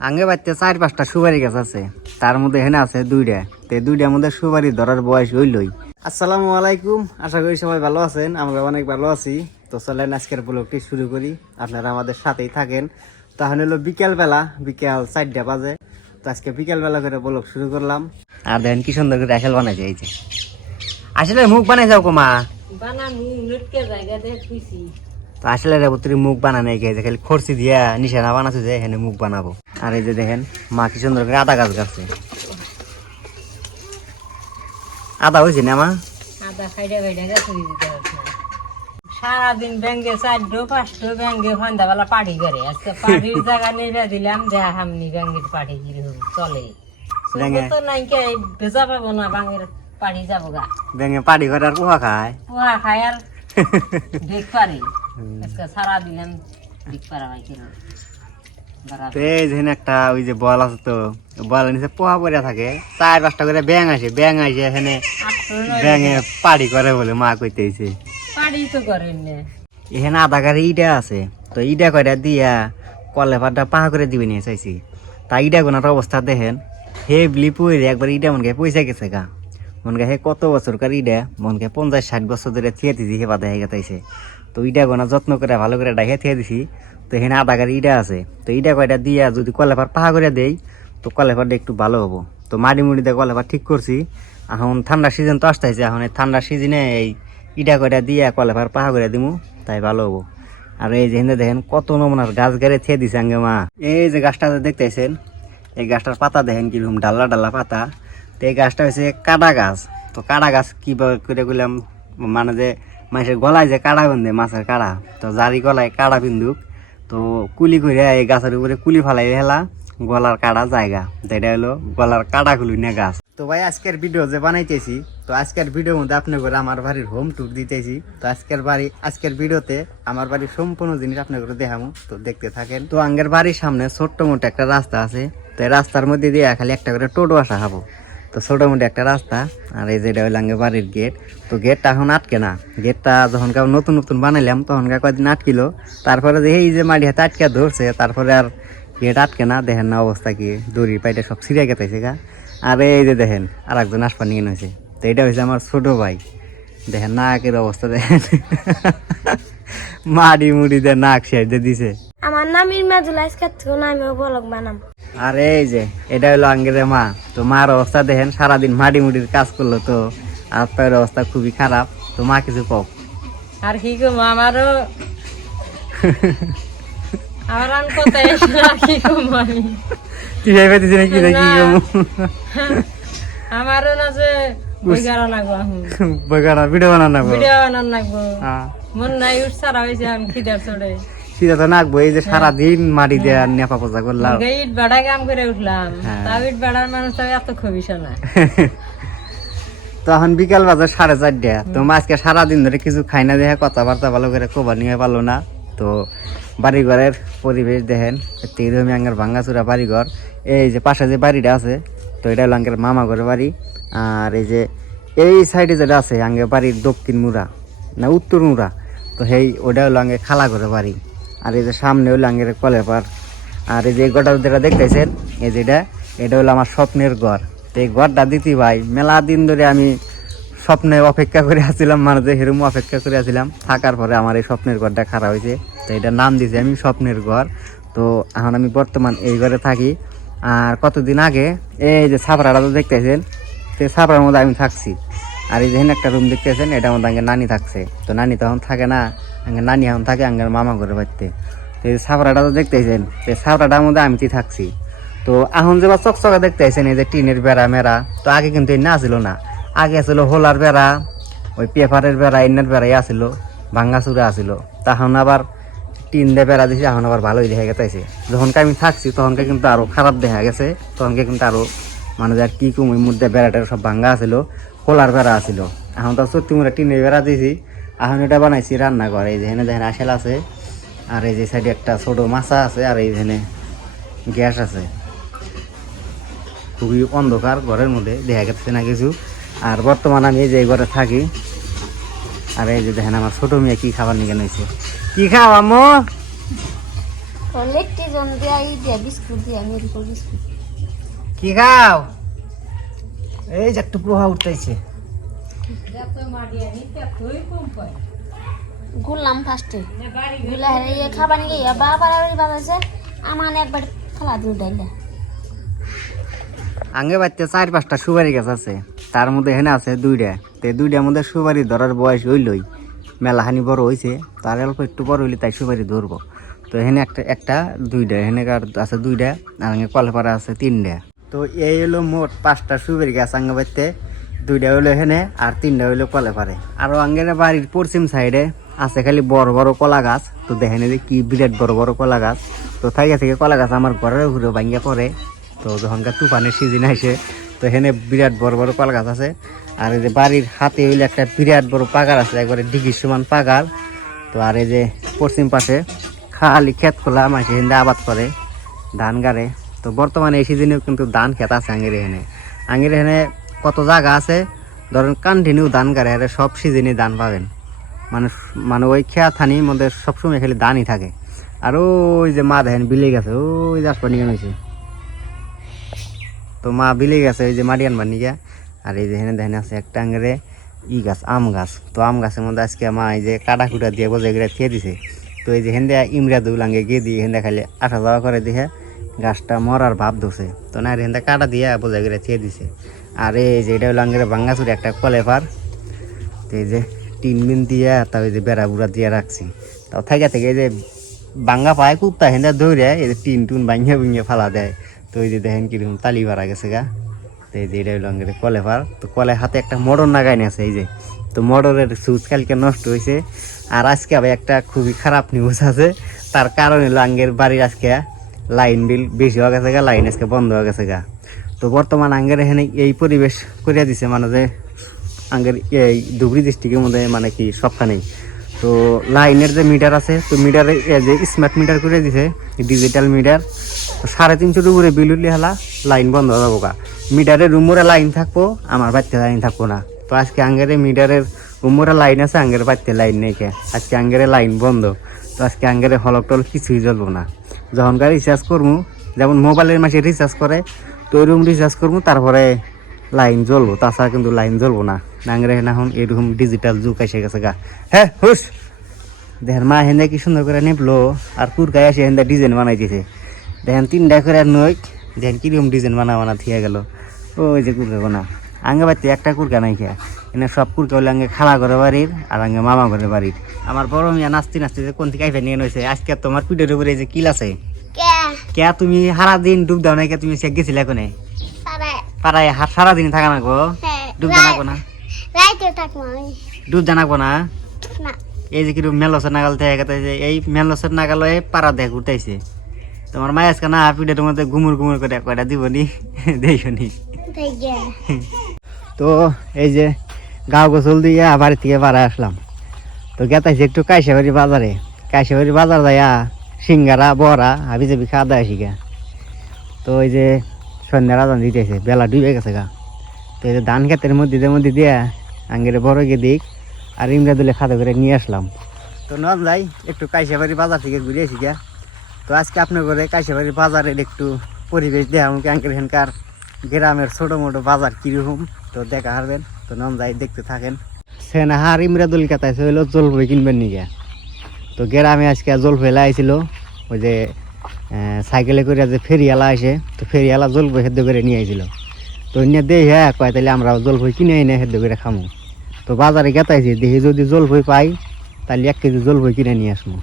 আগে বাড়তে 4-5টা সুপারি গাছ আছে, তার মধ্যে এখানে আছে 2টা। তো 2টার মধ্যে সুপারি ধরার বয়স হইলই। আসসালামু আলাইকুম, আশা করি সবাই ভালো আছেন, আমরা অনেক ভালো আছি। তো চলেন আজকের ব্লগটি শুরু করি, আপনারা আমাদের সাথেই থাকেন। তখন হলো বিকাল 4টা বাজে। তো আজকে বিকাল বেলা করে ব্লগ শুরু করলাম। আর দেখেন কি সুন্দর করে রাখেল বানাইছে, এই যে আসলে মুখ বানাই যাও কমা তো আসলে তুমি মুখ বানানো গেছে, খালি খরচি দিয়া নিশানা বানাচ্ছে যে এখানে মুখ বানাবো। আর এই যে দেখেন মা কি সুন্দর করে আদা গাছ গাছে। আদা হয়েছে না মা? আদা খাইডা খাইডা গেছে দিতে হবে না। সারাদিন ব্যাঙ্গে 4-5 ব্যাঙ্গে সন্ধ্যাবেলা পাড়ি করে। আজকে পাড়ির জায়গা নেই দিলাম, দেখা সামনি ব্যাঙ্গের পাড়ি কিরকম চলে। তো নাই কে ভেজা পাবো না, ব্যাঙ্গের পাড়ি যাবো গা। ব্যাঙ্গে পাড়ি করে আর পোহা খায়, পোহা খায় আর দেখ পারে। আজকে সারাদিন আমি দেখ পারা ভাই কিরকম। এই যে একটা ওই যে বল আছে, তো বল নিচে পোহা পড়ে থাকে, 4-5টা করে ব্যাং আসে এখানে ব্যাঙে পাড়ি করে বলে মা কইতেছে। পাড়ি তো করেন না এখানে আধা গাড়ি ইটা আছে, তো ইটা কয়টা দিয়া কলে পাটটা পাহা করে দিবে নিয়ে চাইছি। তা ইটা গোনার অবস্থা দেখেন, হে বলি পইরে একবার ইটা মনকে পয়সা গেছে গা। মনকে হে কত বছরকার ইটা, মনকে 50-60 বছর ধরে থিয়ে দিছি, হে বাদে হয়ে গেছে। তো ইটা গোনা যত্ন করে ভালো করে ডাইহে থিয়ে দিছি। তো এখানে আধা গাড়ি ইটা আছে, তো ইটা কয়টা দিয়া যদি কলেপার পাহা করে দেই তো কলেপারটা একটু ভালো হবো। তো মাটি মুড়ি দিয়ে কলেপার ঠিক করছি। এখন ঠান্ডার সিজন তো আসতেছে, এখন এই ঠান্ডার সিজনে এই ইটা কয়টা দিয়া কলেপার পাহা করে দিমু, তাই ভালো হবো। আর এই যে দেখেন কত নমুনার গাছ গাড়ে থিয়ে দিছে আঙ্গে মা। এই যে গাছটা দেখতেছেন, এই গাছটার পাতা দেখেন কিরকম ডাল্লা ডাল্লা পাতা। তো এই গাছটা হচ্ছে কাটা গাছ। তো কাটা গাছ কিভাবে করে গেলাম, মানে যে মানুষের গলায় যে কাড়া বিন্ধে, মাছের কাড়া, তো জারি গলায় কাড়া বিন্দুক, তো কুলি করে এই গাছের উপরে কুলি ফালাই হেলা গলার কাটা জায়গা, এটা হলো গলার কাটা খুলি না গাছ। তো ভাই আজকের ভিডিও যে বানাইতেছি, তো আজকের ভিডিওর মধ্যে আপনার করে আমার বাড়ির হোম ট্যুর দিতেছি। তো আজকের ভিডিওতে আমার বাড়ির সম্পূর্ণ জিনিস আপনার করে দেখাবো, তো দেখতে থাকেন। তো আঙ্গের বাড়ির সামনে ছোট্ট মোটো একটা রাস্তা আছে, তো এই রাস্তার মধ্যে দিয়ে খালি একটা করে টোটো আসা খাবো। তো ছোটো মোটো একটা রাস্তা, আর এই যেটা হইল আঙ্গের বাড়ির গেট। তো গেটটা এখন আটকে না, গেটটা যখন নতুন নতুন বানাইলাম তখন কয়েকদিন আটকিল। তারপরে যে এই যে মাটি হাতে আটকে ধরছে, তারপরে আর গেট আটকে না। দেখেন না অবস্থা কি, দড়ির পাইটা সব ছিঁড়ে গেতেছে গা। আর এই যে দেখেন আর একজন আসপা নিয়ে নিয়েছে, তো এটা হয়েছে আমার ছোট ভাই। দেখেন নাকের অবস্থা দেখেন, মাড়ি মুড়ি দিয়ে নাক শেষ দিয়ে দিছে। আমার নাম ইরমাজুল, আজকে আমিও ব্লগ বানাবো। আর এই যে এটা হলো আঙ্গের মা। তো মার অবস্থা দেখেন, সারাদিন মাটি মুড়ির কাজ করলো, তো হাত পায়ের অবস্থা খুবই খারাপ। তো মা কিছু কও। আর কি গো আমারও আমার আন কথা কি কম আমি তুই ভেবে দিছি নাকি কি কম আমারও না যে বইগারা লাগবো, বইগারা ভিডিও বানাবো, মন নাই উৎসারা হয়েছে আমি খিদার চড়ে সেটা তো নাকবো। এই যে সারাদিন মাটি দিয়ে নেপা পোজা করলাম, ইট ভাড়া কাম করে উঠলাম, তাও ইট ভাড়ার মানুষ তো এত খবিস না। তো এখন বিকাল বাজার 4:30। তো আজকে সারাদিন ধরে কিছু খাই না, দেখে কথাবার্তা ভালো করে কবার নিয়ে পারলো না। তো বাড়িঘরের পরিবেশ দেখেন, এরকমই আঙ্গের ভাঙ্গাচুরা বাড়িঘর। এই যে পাশে যে বাড়িটা আছে, তো এটা হলো আঙ্গের মামা ঘরের বাড়ি। আর এই যে এই সাইডে যেটা আছে আঙ্গের বাড়ির দক্ষিণ মুড়া না উত্তর মুড়া, তো সেই ওটা হলো আঙ্গে খালা ঘরের বাড়ি। আর এই যে সামনে হলো আঙ্গের কলেপার। আর এই যে ঘরটা যেটা দেখতেছেন, এই যেটা এটা হলো আমার স্বপ্নের ঘর। তো এই ঘরটা দিতি ভাই মেলা দিন ধরে আমি স্বপ্নে অপেক্ষা করে আসছিলাম, মানে যে হেরুম অপেক্ষা করে আসছিলাম। থাকার পরে আমার এই স্বপ্নের ঘরটা খারাপ হয়েছে, তো এটার নাম দিয়েছি আমি স্বপ্নের ঘর। তো এখন আমি বর্তমান এই ঘরে থাকি। আর কতদিন আগে এই যে ছাপড়াটা তো দেখতেছেন, তো ছাপড়ার মধ্যে আমি থাকছি। আর এই যে একটা রুম দেখতেছেন, এটার মধ্যে আগে নানি থাকছে। তো নানি তখন থাকে না, আগে নানি এখন থাকে আঙ্গের মামা ঘরে বাড়িতে। তো এই ছাপড়াটা তো দেখতেছেন, তো ছাপড়াটার মধ্যে আমি থাকছি। তো এখন যে বা চকচকা দেখতেছেন, এই যে টিনের বেড়া মেরা, তো আগে কিন্তু এই না ছিল না। আগে ছিল হোলার বেড়া, ওই পেপারের বেড়া, ইন্নার বেড়াই আসিল, ভাঙ্গাচুরা আসিল। তখন আবার টিন দিয়ে বেড়া দিয়েছে, এখন আবার ভালোই দেখা গেছে। যখনকে আমি থাকছি তখনকে কিন্তু আরো খারাপ দেখা গেছে, তখনকে কিন্তু আরো মানে আর কি কম, ওই মধ্যে বেড়াটা সব ভাঙ্গা আসিল, হোলার বেড়া আসিল। এখন তো সত্যি মোটা টিনের বেড়া দিয়েছি। এখন এটা বানাইছি রান্নাঘর। এই যেখানে দেখেন আসেল আছে, আর এই যে সাইডে একটা ছোট মাছা আছে, আর এইখানে গ্যাস আছে। খুবই অন্ধকার ঘরের মধ্যে, দেখা যাচ্ছে না কিছু। আর বর্তমানে আমি এই যে ঘরে থাকি। আর এই যে দেখেন আমার ছোট মেয়ে কি খাবার নিয়ে নিয়েছে। কি খাও আম্মু? লিট্টি ওজন দিয়া দিয়া বিস্কুট দিয়া মেরিকল বিস্কুট কি খাও এই যে একটু পোহা উঠতেছে গুললাম ফার্স্টে গুলা ইয়ে খাবার নিয়ে বাবার বাজাইছে আমার একবার খেলা দিয়ে ডাইলে আগে বাড়িতে 4-5টা সুপারি গাছ আছে, তার মধ্যে এখানে আছে 2টা। তো 2টার মধ্যে সুপারি ধরার বয়স হইলই, মেলাহানি বড় হয়েছে, তার অল্প একটু বড় হইলে তাই সুপারি ধরবো। তো এখানে একটা 2টা, এখানে আছে 2টা, আর কলপাড়া আছে 3টা। তো এই হলো মোট 5টা সুপারি গাছ আঙ্গে বাড়িতে, 2টা হইলো এখানে আর 3টা হইলো কলেপারে। আর আঙ্গের বাড়ির পশ্চিম সাইডে আছে খালি বড় বড় কলা গাছ। তো দেখেন যে কি বিরাট বড় বড় কলা গাছ। তো থাকে থেকে কলা গাছ আমার ঘরের উপরে ভাঙ্গিয়া পড়ে। তো যখনকার তুফানের সিজন আসে তো এখানে বিরাট বড় বড় কলা গাছ আছে। আর এই যে বাড়ির হাতে হইলে একটা বিরাট বড় পাগার আছে, একবারে ডিগির সমান পাগার। তো আর এই যে পশ্চিম পাশে খালি ক্ষেত খোলা মাসে হিন্দে আবাদ করে, ধান গাড়ে। তো বর্তমানে এই সিজনেও কিন্তু ধান ক্ষেত আছে আঙ্গের এখানে কত জায়গা আছে, ধরেন কন্টিনিউ ধান গাড়ে, আর সব সিজনে ধান পাবেন। মানে ওই খেয়া থানির মধ্যে সবসময় খালি ধানই থাকে। আর ওই যে মা দেখেন বিলে গেছে, ওই যে আসপা নিয়ে হয়েছে। তো মা বিলে গেছে ওই যে মাটি আনবার নিয়ে। আর এই যে এখানে দেখেন আছে একটা আঙ্গেরে গাছ, আম গাছ। তো আম গাছের মধ্যে আজকে মা এই যে কাটা কুটা দিয়ে বোঝা গিয়ে থিয়ে দিছে। তো এই যে হেন্দে ইমরা দুলাঙ্গে গিয়ে দিয়ে হেন্দে খালি আসা যাওয়া করে দিয়ে গাছটা মরার ভাব ধরছে। তো না হেন্দে কাটা দিয়ে বোঝা গিয়ে থিয়ে দিছে। আর এই যে এটা হলো আঙ্গেরে ভাঙ্গাচুরি একটা কলেপার। তো এই যে টিন মিন দিয়ে তাও এই যে বেড়া বুড়া দিয়ে রাখছি। তাও থাকা থেকে এই যে ভাঙ্গা পায় কুত্তা হেন্দে দৌড়ে এই যে টিন টুন ভাঙিয়ে ভুঙিয়ে ফালা দেয়। তো এই যে দেখেন কিরকম তালি ভাড়া গেছে গা। তো এই যে এটা হলো আঙ্গেরে কলেপার। তো কলে হাতে একটা মোটর নাগাইনি আছে এই যে। তো মোটরের সুইচ কালকে নষ্ট হয়েছে। আর আজকে আবার একটা খুবই খারাপ নিউজ আছে, তার কারণ হলো আঙ্গের বাড়ির আজকে লাইন বিল বেশি হয়ে গেছে গা, লাইন আজকে বন্ধ হয়ে গেছে গা। তো বর্তমান আঙ্গের এখানে এই পরিবেশ করিয়া দিছে, মানে যে আঙ্গের এই ধুবড়ি ডিস্ট্রিক্টের মধ্যে মানে কি সবখানেই। তো লাইনের যে মিটার আছে, তো মিটারে যে স্মার্ট মিটার করে দিছে, ডিজিটাল মিটার। তো 350 উপরে বিল উঠলে হেলা লাইন বন্ধ হয়ে যাবো গা। মিটারের রুমরে লাইন থাকবো, আমার বাড়িতে লাইন থাকবো না। তো আজকে আঙ্গের মিটারের রুমরে লাইন আছে, আঙ্গের বাড়িতে লাইন নেই কে, আজকে আঙ্গের লাইন বন্ধ। তো আজকে আঙ্গের হলক টল কিছুই জ্বলবো না। যখনকার রিচার্জ করবো, যেমন মোবাইলের মাসে রিচার্জ করে, তো ওই রুম রিচার্জ করবো, তারপরে লাইন জ্বলবো, তাছাড়া কিন্তু লাইন জ্বলবো না। আঙ্গের এখন এরকম ডিজিটাল যুগ এসে গেছে গা। হ্যাঁ হুস দেখেন মা হেন্দা কি সুন্দর করে নেপলো, আর কুরকায় আসে হেন্দা ডিজাইন বানাই দিছে। দেখেন 3টা করে নই, দেখেন কিরকম ডিজাইন বানা থিয়া গেল। ওই যে কুরকা কোনা আঙ্গে বাড়িতে একটা কুরকা নাই খেয়া, এনে সব কুরকা হলে আঙ্গে খালা ঘরে বাড়ির আর আঙ্গে মামা ঘরে বাড়ির। আমার বড় মিয়া নাচতে নাচতে কোন থেকে আইফা নিয়ে নইছে। আজকে তোমার পিঠের উপরে যে কিল আছে কে, তুমি সারাদিন ডুব দাও নাই কে, তুমি সে গেছিলে কোনে পাড়ায় সারাদিন থাকা নাকবো, ডুব জানাবো না, ডুব জানাবো না। এই যে কিরকম মেলসের নাগাল থেকে এই মেলসের নাগাল পাড়া দেখে ঘুরতেছে। তোমার মায় আজকে না পিঠের মধ্যে ঘুমুর ঘুমুর করে কয়টা দিবনি দেখনি। তো এই যে গাও গোসল দিয়ে বাড়ি থেকে বাড়া আসলাম। তো গেতাইছি একটু কাইসাবাড়ি বাজারে, কাইসাবাড়ি বাজার যাইয়া সিঙ্গারা বড়া হাবি জাবি খাওয়া দাওয়া শিখা। তো এই যে সন্ধ্যা রাজান দিতেছে, বেলা ডুবে গেছে গা। তো এই যে ধান খেতের মধ্যে দিয়া আঙ্গেরে বড় গিয়ে দিক আর ইমরা দুলে খাতে করে নিয়ে আসলাম। তো নন যাই একটু কাইসাবাড়ি বাজার থেকে ঘুরে আসি গা। তো আজকে আপনার ঘরে কাইসাবাড়ি বাজারের একটু পরিবেশ দেওয়া আমাকে আঙ্কেল হেনকার গ্রামের ছোটো মোটো বাজার কিরকম, তো দেখা হারবেন। তো নন যাই দেখতে থাকেন। সেনা হার ইমরাদুল কাতাইছে হইলো জলফই কিনবেন নিয়ে। তো গ্রামে আজকে জলফই লাইছিল, ওই যে সাইকেলে করে যে ফেরিয়ালা আসে, তো ফেরিয়ালা জলফই সেদ্ধ করে নিয়ে আইছিল। তো নিয়ে দেই হ্যাঁ কয় তাহলে আমরাও জলফই কিনে এনে সেদ্ধ করে খামো। তো বাজারে গেতাইছি, দেখি যদি জলফই পাই তাহলে 1 কেজি জলফই কিনে নিয়ে আসবো।